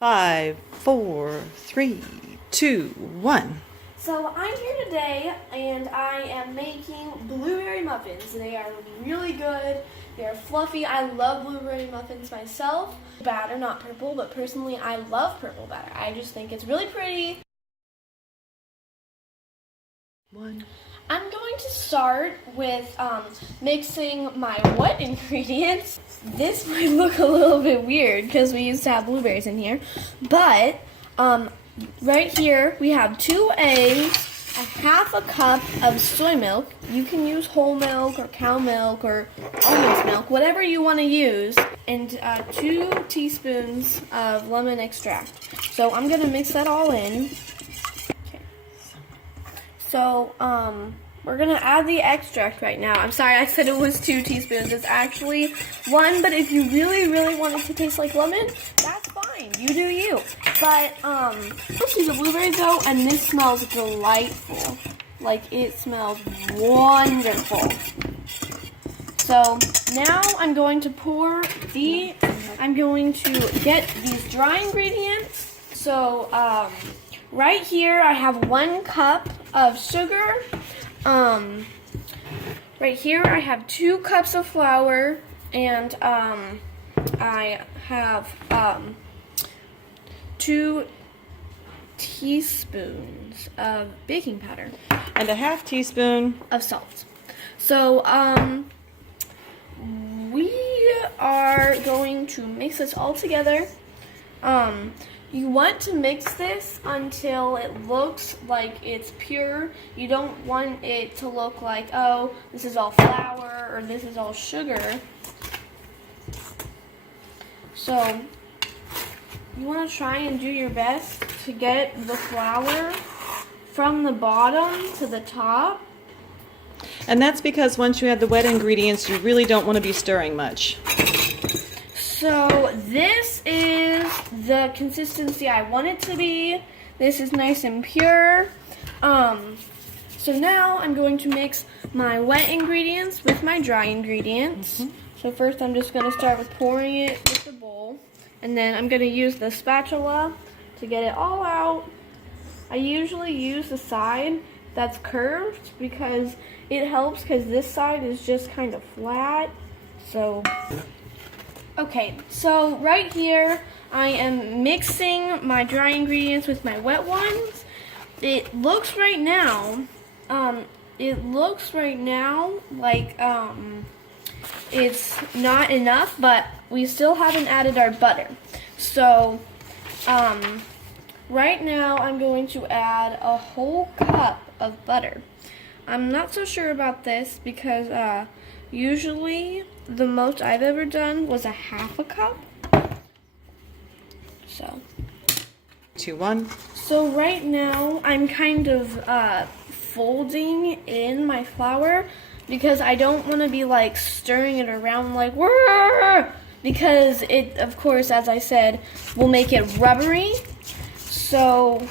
5, 4, 3, 2, 1. So I'm here today and I am making blueberry muffins. They are really good. They're fluffy. I love blueberry muffins myself. Batter, not purple, but personally I love purple batter. I just think it's really pretty. I'm going to start with mixing my wet ingredients. This might look a little bit weird because we used to have blueberries in here, but right here we have 2 eggs, a half a cup of soy milk. You can use whole milk or cow milk or almond milk, whatever you want to use, and 2 teaspoons of lemon extract. So I'm going to mix that all in. So, we're going to add the extract right now. I'm sorry, I said it was 2 teaspoons. It's actually 1, but if you really want it to taste like lemon, that's fine. You do you. But, let's see the blueberries though, and this smells delightful. Like, it smells wonderful. So, now I'm going to I'm going to get these dry ingredients. So, right here I have 1 cup of sugar. Right here I have 2 cups of flour, and I have 2 teaspoons of baking powder And a half teaspoon of salt. So we are going to mix this all together. You want to mix this until it looks like it's pure. You don't want it to look like, oh, this is all flour or this is all sugar. So you want to try and do your best to get the flour from the bottom to the top. And that's because once you add the wet ingredients, you really don't want to be stirring much. So this is the consistency I want it to be. This is nice and pure. So now I'm going to mix my wet ingredients with my dry ingredients. So first I'm just going to start with pouring it with the bowl. And then I'm going to use the spatula to get it all out. I usually use the side that's curved because it helps, because this side is just kind of flat. So okay, so right here I am mixing my dry ingredients with my wet ones. It looks right now like it's not enough, but we still haven't added our butter. So right now I'm going to add a whole cup of butter. I'm not so sure about this because usually the most I've ever done was a half a cup. So 2, 1. So right now I'm kind of folding in my flour because I don't want to be like stirring it around like whirr, because it, of course, as I said, will make it rubbery. So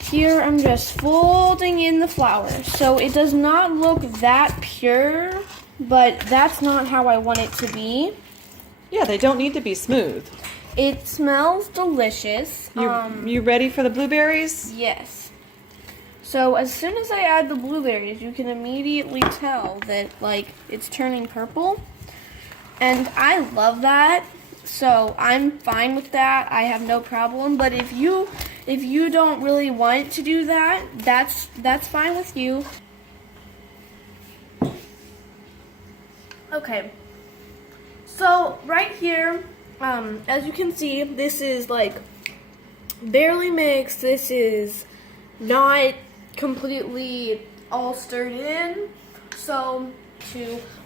here I'm just folding in the flour. So it does not look that pure, but that's not how I want it to be. Yeah, they don't need to be smooth. It smells delicious. You ready for the blueberries? Yes. So as soon as I add the blueberries, you can immediately tell that like it's turning purple. And I love that. So I'm fine with that. I have no problem. But if you don't really want to do that, that's fine with you. Okay. So right here, as you can see, this is like barely mixed. This is not completely all stirred in. So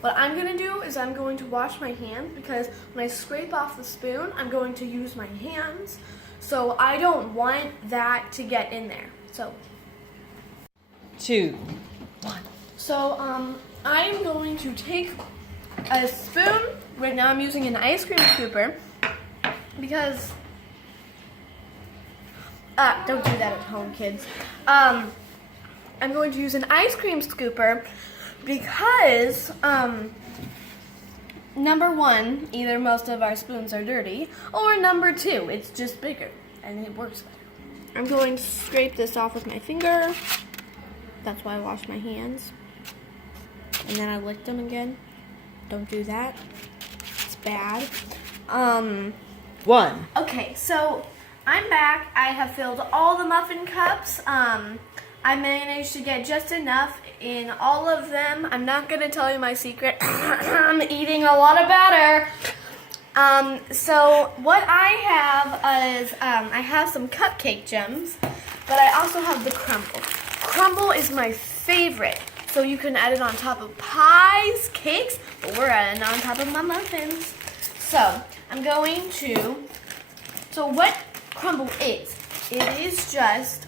what I'm going to do is I'm going to wash my hands, because when I scrape off the spoon, I'm going to use my hands. So I don't want that to get in there. So 2, 1. So I'm going to take a spoon. Right now I'm using an ice cream scooper because don't do that at home, kids. I'm going to use an ice cream scooper because number one, either most of our spoons are dirty, or number two, it's just bigger and it works better. I'm going to scrape this off with my finger. That's why I washed my hands. And then I licked them again. Don't do that. It's bad. One. Okay, so I'm back. I have filled all the muffin cups. I managed to get just enough in all of them. I'm not going to tell you my secret. I'm eating a lot of batter. So what I have is I have some cupcake gems, but I also have the crumble. Crumble is my favorite. So you can add it on top of pies, cakes, but we're adding it on top of my muffins. So I'm going to, so what crumble is, it is just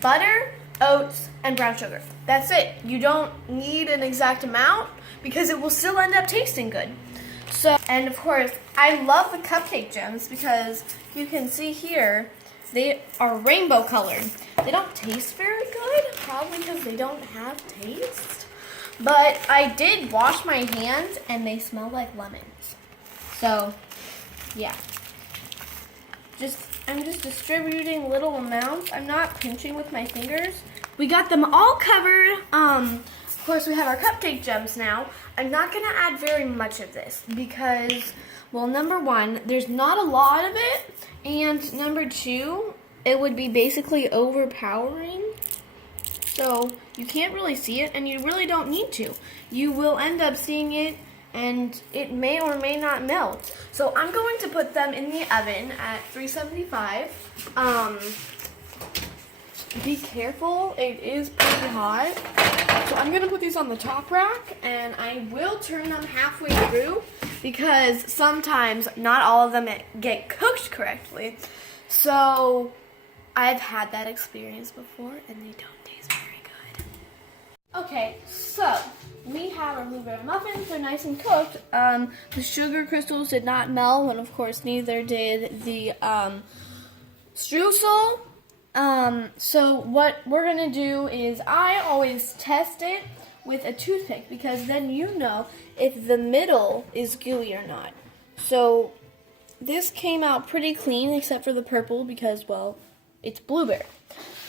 butter, oats, and brown sugar. That's it. You don't need an exact amount because it will still end up tasting good. So, and of course, I love the cupcake gems because you can see here, they are rainbow colored. They don't taste very good, probably because they don't have taste. But I did wash my hands and they smell like lemons. So, yeah. I'm just distributing little amounts. I'm not pinching with my fingers. We got them all covered. Of course, we have our cupcake gems now. I'm not gonna add very much of this because, well, number one, there's not a lot of it, and number two, it would be basically overpowering. So you can't really see it, and you really don't need to. You will end up seeing it, and it may or may not melt. So I'm going to put them in the oven at 375. Be careful, it is pretty hot. So I'm gonna put these on the top rack, and I will turn them halfway through because sometimes not all of them get cooked correctly. So I've had that experience before, and they don't taste very good. Okay, so we have our blueberry muffins. They're nice and cooked. The sugar crystals did not melt, and of course neither did the streusel. So what we're gonna do is I always test it with a toothpick because then you know if the middle is gooey or not. So this came out pretty clean except for the purple because, well, it's blueberry.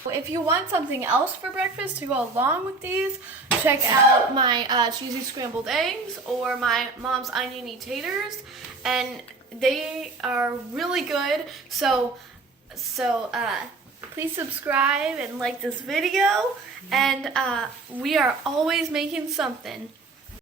If you want something else for breakfast to go along with these, check out my cheesy scrambled eggs or my mom's oniony taters, and they are really good. So please subscribe and like this video, and we are always making something.